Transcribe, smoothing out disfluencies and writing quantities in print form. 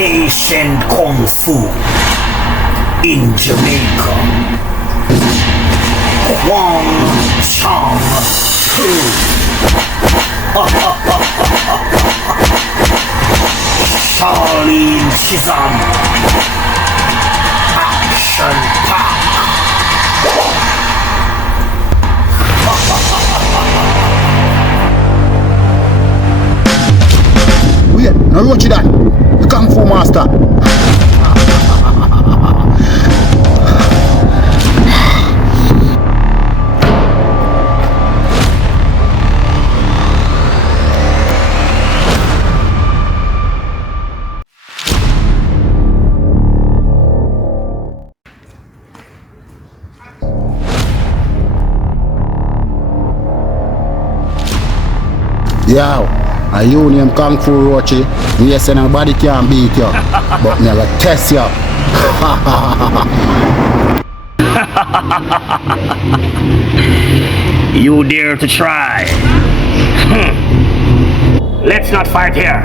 Haitian Kung Fu in Jamaica. Kwang Chong Fu. Charlene Chisholm. Action Pack. Wait, now watch that. The Kung Fu Master. Yo, are you named Kung Fu Rochi? Me say nobody can beat you, but me will test you. You dare to try? Let's not fight here.